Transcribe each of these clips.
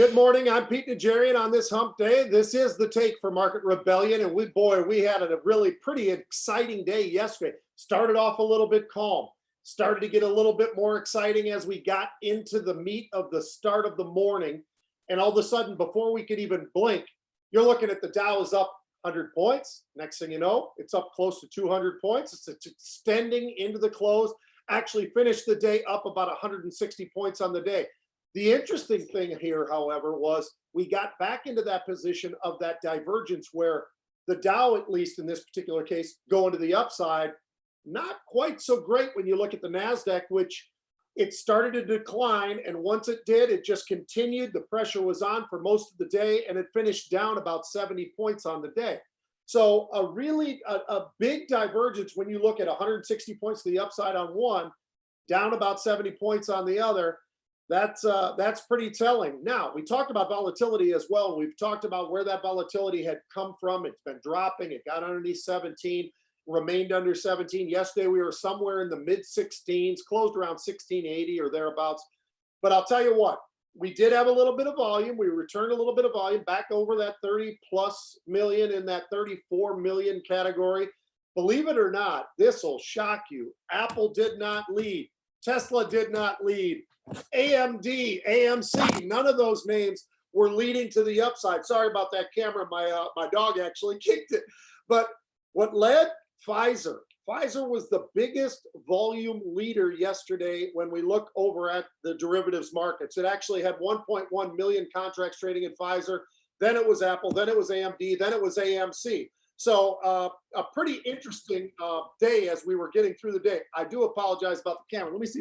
Good morning. I'm Pete Najarian on this hump day. This is the take for Market Rebellion. And we had a really pretty exciting day yesterday. Started off a little bit calm, started to get a little bit more exciting as we got into the meat of the start of the morning. And all of a sudden, before we could even blink, you're looking at the Dow is up 100 points. Next thing you know, it's up close to 200 points. It's extending into the close. Actually finished the day up about 160 points on the day. The interesting thing here, however, was we got back into that position of that divergence where the Dow, at least in this particular case, going to the upside, not quite so great when you look at the NASDAQ, which it started to decline. And once it did, it just continued. The pressure was on for most of the day, and it finished down about 70 points on the day. So a big divergence when you look at 160 points to the upside on one, down about 70 points on the other. That's pretty telling. Now, we talked about volatility as well. We've talked about where that volatility had come from. It's been dropping. It got underneath 17, remained under 17. Yesterday, we were somewhere in the mid-16s, closed around 1680 or thereabouts. But I'll tell you what, we did have a little bit of volume. We returned a little bit of volume back over that 30-plus million in that 34 million category. Believe it or not, this will shock you. Apple did not lead. Tesla did not lead. AMD, AMC, none of those names were leading to the upside. Sorry about that camera. My dog actually kicked it. But what led? Pfizer. Pfizer was the biggest volume leader yesterday when we look over at the derivatives markets. It actually had 1.1 million contracts trading in Pfizer. Then it was Apple. Then it was AMD. Then it was AMC. So a pretty interesting day as we were getting through the day. I do apologize about the camera. Let me see.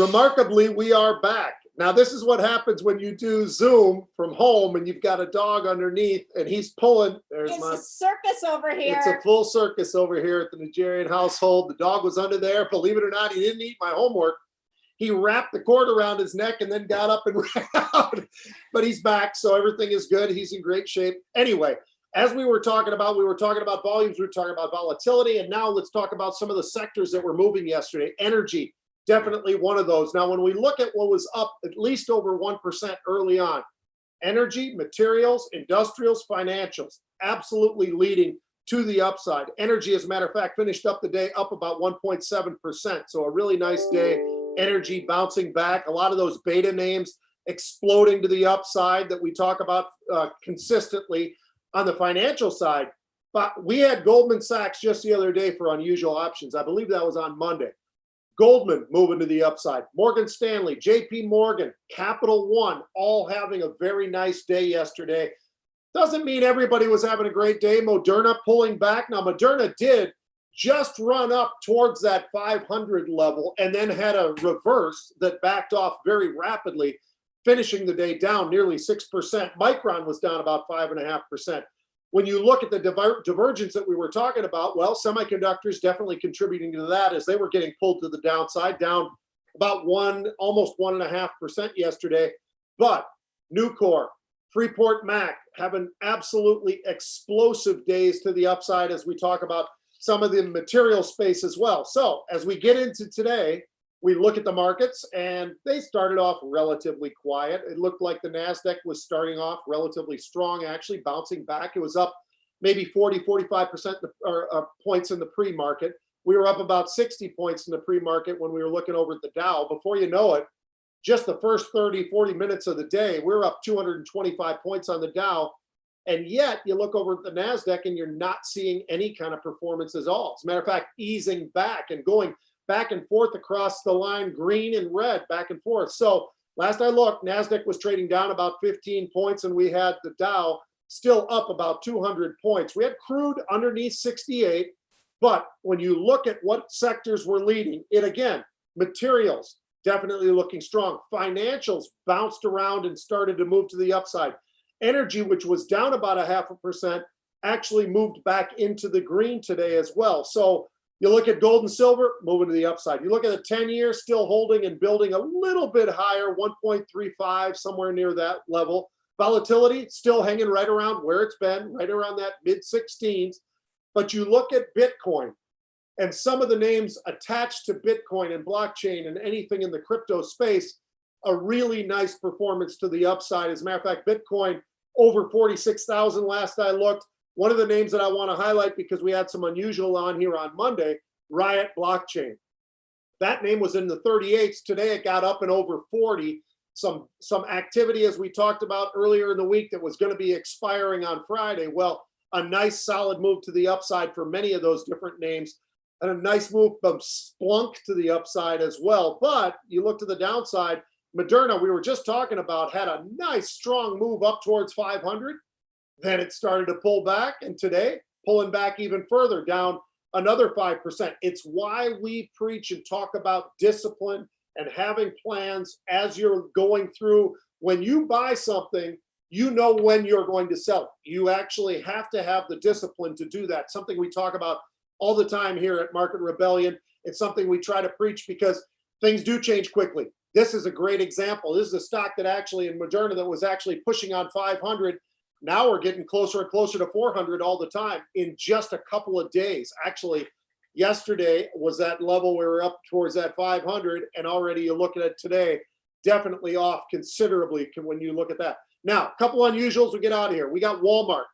Remarkably, we are back. Now, this is what happens when you do Zoom from home and you've got a dog underneath and he's pulling. It's a circus over here. It's a full circus over here at the Najarian household. The dog was under there. Believe it or not, he didn't eat my homework. He wrapped the cord around his neck and then got up and ran out. But he's back, so everything is good. He's in great shape. Anyway, as we were talking about volumes, we were talking about volatility, and now let's talk about some of the sectors that were moving yesterday. Energy, definitely one of those. Now, when we look at what was up at least over 1% early on, energy, materials, industrials, financials, absolutely leading to the upside. Energy, as a matter of fact, finished up the day up about 1.7%. So a really nice day. Energy bouncing back. A lot of those beta names exploding to the upside that we talk about consistently on the financial side. But we had Goldman Sachs just the other day for unusual options. I believe that was on Monday. Goldman moving to the upside. Morgan Stanley, JP Morgan, Capital One, all having a very nice day yesterday. Doesn't mean everybody was having a great day. Moderna pulling back. Now, Moderna did just run up towards that 500 level and then had a reverse that backed off very rapidly, finishing the day down nearly 6%. Micron was down about 5.5%. When you look at the divergence that we were talking about, well, semiconductors definitely contributing to that as they were getting pulled to the downside, down about almost 1.5% yesterday. But Nucor, Freeport Mac having absolutely explosive days to the upside as we talk about some of the material space as well. So as we get into today, we look at the markets and they started off relatively quiet. It looked like the NASDAQ was starting off relatively strong, actually bouncing back. It was up maybe 45% points in the pre-market. We were up about 60 points in the pre-market when we were looking over at the Dow. Before you know it, just the first 40 minutes of the day, we're up 225 points on the Dow. And yet you look over at the NASDAQ and you're not seeing any kind of performance at all. As a matter of fact, easing back and going back and forth across the line, green and red, back and forth. So last I looked, NASDAQ was trading down about 15 points and we had the Dow still up about 200 points. We had crude underneath 68, but when you look at what sectors were leading, it again, materials, definitely looking strong. Financials bounced around and started to move to the upside. Energy, which was down about 0.5%, actually moved back into the green today as well. So you look at gold and silver, moving to the upside. You look at the 10-year, still holding and building a little bit higher, 1.35, somewhere near that level. Volatility still hanging right around where it's been, right around that mid-16s. But you look at Bitcoin and some of the names attached to Bitcoin and blockchain and anything in the crypto space, a really nice performance to the upside. As a matter of fact, Bitcoin over 46,000 last I looked. One of the names that I want to highlight because we had some unusual on here on Monday, Riot Blockchain. That name was in the 38s. Today it got up and over 40. Some activity as we talked about earlier in the week that was going to be expiring on Friday. Well, a nice solid move to the upside for many of those different names and a nice move from Splunk to the upside as well. But you look to the downside, Moderna, we were just talking about, had a nice strong move up towards 500. Then it started to pull back, and today pulling back even further, down another 5%. It's why we preach and talk about discipline and having plans as you're going through. When you buy something, you know when you're going to sell it. You actually have to have the discipline to do that. Something we talk about all the time here at Market Rebellion. It's something we try to preach because things do change quickly. This is a great example. This is a stock that actually in Moderna that was actually pushing on 500. Now we're getting closer and closer to 400 all the time in just a couple of days. Actually, yesterday was that level where we're up towards that 500, and already you look at it today, definitely off considerably when you look at that. Now, a couple unusuals, we get out of here. We got Walmart.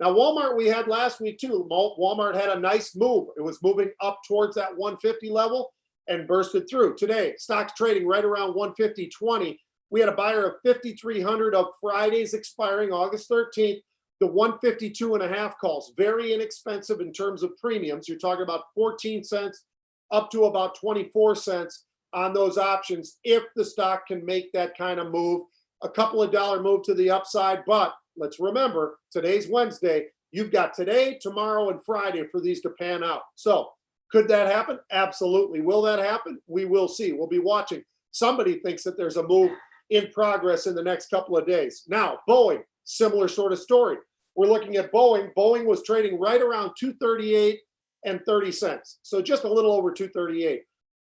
Now, Walmart we had last week too. Walmart had a nice move. It was moving up towards that 150 level and bursted through. Today, stock's trading right around 150.20. We had a buyer of 5,300 of Fridays expiring August 13th. The 152.5 calls, very inexpensive in terms of premiums. You're talking about 14 cents up to about 24 cents on those options if the stock can make that kind of move. A couple of dollar move to the upside, but let's remember, today's Wednesday. You've got today, tomorrow, and Friday for these to pan out. So could that happen? Absolutely. Will that happen? We will see. We'll be watching. somebody thinks that there's a move in progress in the next couple of days. Now, Boeing, similar sort of story. We're looking at Boeing. Boeing was trading right around 238 and 30 cents. So just a little over 238.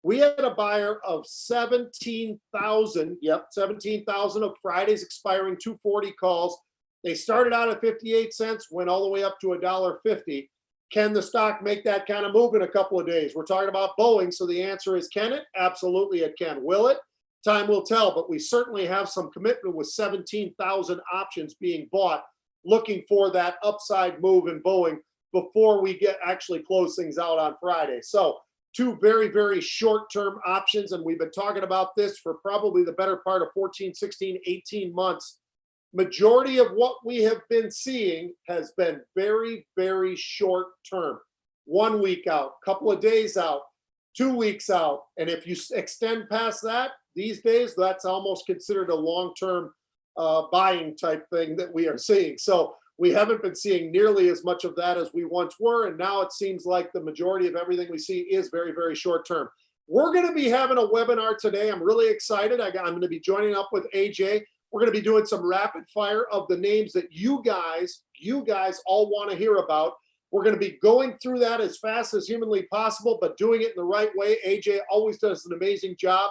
We had a buyer of 17,000. Yep, 17,000 of Friday's expiring 240 calls. They started out at 58 cents, went all the way up to $1.50. Can the stock make that kind of move in a couple of days? We're talking about Boeing. So the answer is, can it? Absolutely, it can. Will it? Time will tell, but we certainly have some commitment with 17,000 options being bought, looking for that upside move in Boeing before we actually close things out on Friday. So two very, very short-term options, and we've been talking about this for probably the better part of 14, 16, 18 months. Majority of what we have been seeing has been very, very short-term. 1 week out, couple of days out, 2 weeks out, and if you extend past that, these days, that's almost considered a long-term buying type thing that we are seeing. So we haven't been seeing nearly as much of that as we once were. And now it seems like the majority of everything we see is very, very short term. We're going to be having a webinar today. I'm really excited. I'm going to be joining up with AJ. We're going to be doing some rapid fire of the names that you guys all want to hear about. We're going to be going through that as fast as humanly possible, but doing it in the right way. AJ always does an amazing job